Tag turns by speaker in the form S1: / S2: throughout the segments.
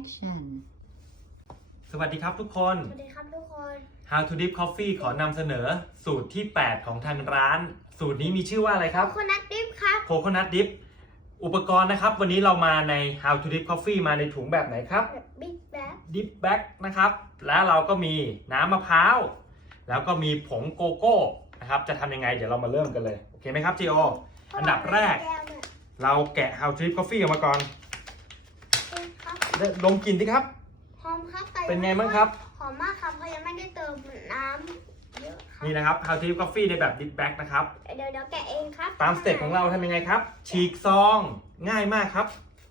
S1: action
S2: สวัสดีครับทุกคน
S3: สวัสดีครับทุกคน
S2: How to Dip Coffee ขอนำเสนอสูตรที่ 8 ของทางร้าน สูตรนี้มีชื่อว่าอะไรครับ
S3: คนนัดดิฟครับ
S2: Coconut Dip อุปกรณ์นะครับ วันนี้เรามาใน How to Dip Coffee มาในถุงแบบไหนครับ
S3: แบบบิ๊กแบ๊ก
S2: Dip Bag นะครับ แล้วเราก็มีน้ำมะพร้าว แล้วก็มีผงโกโก้นะครับ จะทำยังไง เดี๋ยวเรามาเริ่มกันเลย โอเคไหมครับจีโอ อันดับแรก เราแกะ How to Dip Coffee ออกมาก่อน
S3: ครับ
S2: ดมกลิ่นดิครับ
S3: หอมครับ
S2: เป็นไงบ้างครับ
S3: หอมมากครับเพราะยังไม่ได้เติมน้ำเยอะครับ
S2: นี่นะครับ How to Dip Coffee ในแบบ Dip Bag นะครับ
S3: เดี๋ยวเดี๋ยวแกะเองครับ
S2: ตามสเต็ปของเราทำยังไงครับ ฉีกซองง่ายมากครับ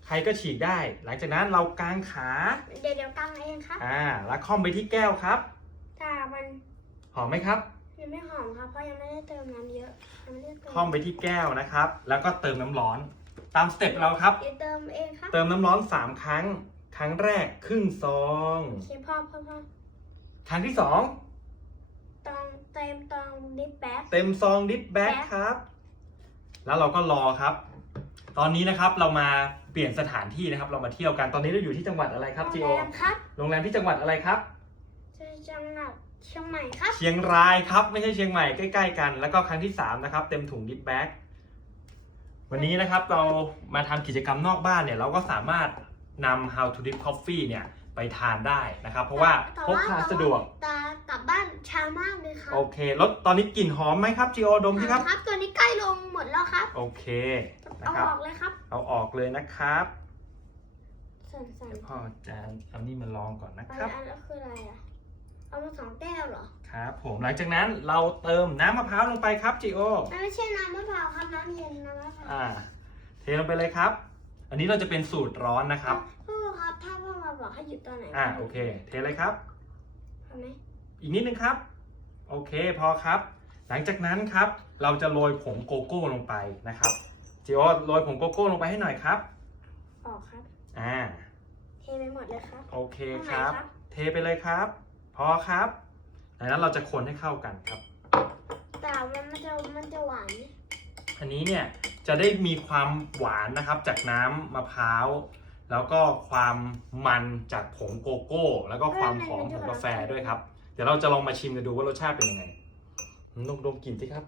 S2: ใครก็ฉีกได้ หลังจากนั้นเรากางขา
S3: เดี๋ยวเดี๋ยวกางเองครับ
S2: อ่า แล้วค่อมไปที่แก้วครับ
S3: ถ้ามัน
S2: หอมไหมครับ
S3: ยังไม่หอมครับเพราะยังไม่ได้เติมน้ำเยอะยังไม่ได้เติม
S2: ค่อมไปที่แก้วนะครับ แล้วก็เติมน้ำร้อน ตามสเต็ปเราครับ
S3: เดี๋ยวเติมเองครับ
S2: เติมน้ำร้อน 3 ครั้งค รั้งแรกครึ่งซอง
S3: โอเคพ่อพ่อพ่อ
S2: ครั้งที่2
S3: ตองเต็มตองดิฟแบ๊ก
S2: เต็มซองดิฟแบ็ค
S3: แบ็ค
S2: ครับ แล้วเราก็รอครับ ตอนนี้นะครับเรามาเปลี่ยนสถานที่นะครับ เรามาเที่ยวกันตอนนี้เราอยู่ที่จังหวัดอะไรครับจีโอ
S3: โรงแรมครับ
S2: โรงแรมที่จังหวัดอะไรครับ
S3: จะจังหวัดเชียงใหม่ครับ
S2: เชียงรายครับไม่ใช่เชียงใหม่ใกล้ๆกัน แล้วก็ครั้งที่3นะครับ เต็มถุงดิฟแบ็กวันนี้นะครับเรามาทำกิจกรรมนอกบ้านเนี่ย เราก็สามารถ นำ How to Dip Coffee เนี่ยไปทานได้นะครับ เพราะว่า
S3: แต่
S2: พกพาสะดวก
S3: แต่กลับบ้านช้ามากเลยครับ
S2: โอเครถตอนนี้กลิ่นหอมไหมครับจีโอดมสิครับ
S3: ครับ ตัวนี้ใกล้ลงหมดแล้วครับ
S2: โอเคนะ
S3: เอา
S2: ครับ
S3: ออกเลยครับ
S2: เอาออกเลยนะครับ
S3: สั่น
S2: เดี๋ยวพ่อจะเอานี่มาลองก่อนนะ
S3: ๆอัน
S2: ครับ
S3: อันนั้นคืออะไรอะ เอามาสองแก้วเหรอ
S2: ครับผมหลังจากนั้นเราเติมน้ำมะพร้าวลงไปครับจีโอ
S3: มันไม่ใช่น้ำมะพร้าวครับน้ำเย็นน้ำมะพร้าว
S2: อ่า เทลงไปเลยครับ อันนี้เราจะเป็นสูตรร้อนนะครับ
S3: พ่อครับถ้าพ่อมาบอกให้หยุดตอนไหน
S2: อ่าโอเค เทเลยครับ
S3: ทำไหม
S2: อีกนิดนึงครับ โอเคพอครับ หลังจากนั้นครับ เราจะโรยผงโกโก้ลงไปนะครับจีโอโรยผงโกโก้ลงไปให้หน่อยครับ
S3: ออกครับ
S2: อ่า
S3: เทไปหมดเลยครับ
S2: โอเคครับ
S3: ทำไมครับ
S2: เทไปเลยครับ พอครับจากนั้นเราจะคนให้เข้ากันครับ
S3: แต่มันมันจะมันจะหวานไหม
S2: อันนี้เนี่ย จะได้มีความหวานนะครับจากน้ำมะพร้าว แล้วก็ความมันจากผงโกโก้ แล้วก็ความหอมของกาแฟด้วยครับ เดี๋ยวเราจะลองมาชิมกันดูว่ารสชาติเป็นยังไงลองดมกลิ่นสิครับ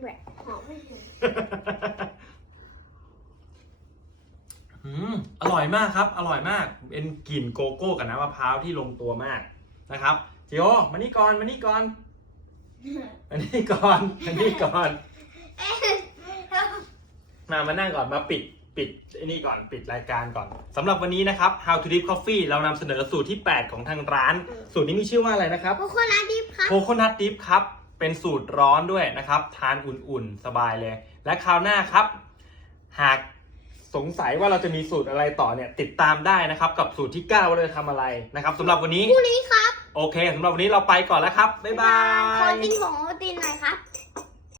S3: แหวะหอมไม่ถึง
S2: อืมอร่อยมากครับ อร่อยมาก เป็นกลิ่นโกโก้กับน้ำมะพร้าวที่ลงตัวมากนะครับจิโอมานี่ก่อนมานี่ก่อนมานี่ก่อนมานี่ก่อน มามานั่งก่อนมาปิดปิดไอ้นี่ก่อนปิดรายการก่อนสำหรับวันนี้นะครับ How to Dip Coffee เรานำเสนอสูตรที่ 8 ของทางร้าน สูตรนี้มีชื่อว่าอะไรนะครับ
S3: โคโคนัทดิฟครับ
S2: โคโคนัทดิฟครับเป็นสูตรร้อนด้วยนะครับ ทานอุ่นๆ สบายเลย และคราวหน้าครับ หากสงสัยว่าเราจะมีสูตรอะไรต่อเนี่ย ติดตามได้นะครับ กับสูตรที่ 9 ว่าเราจะทำอะไรนะครับสำหรับวันนี้
S3: พรุ่งนี้ครับ
S2: โอเคสำหรับวันนี้เราไปก่อนแล้วครับ บ๊ายบา
S3: ขอย กินผงโอวัลตินหน่อยครับ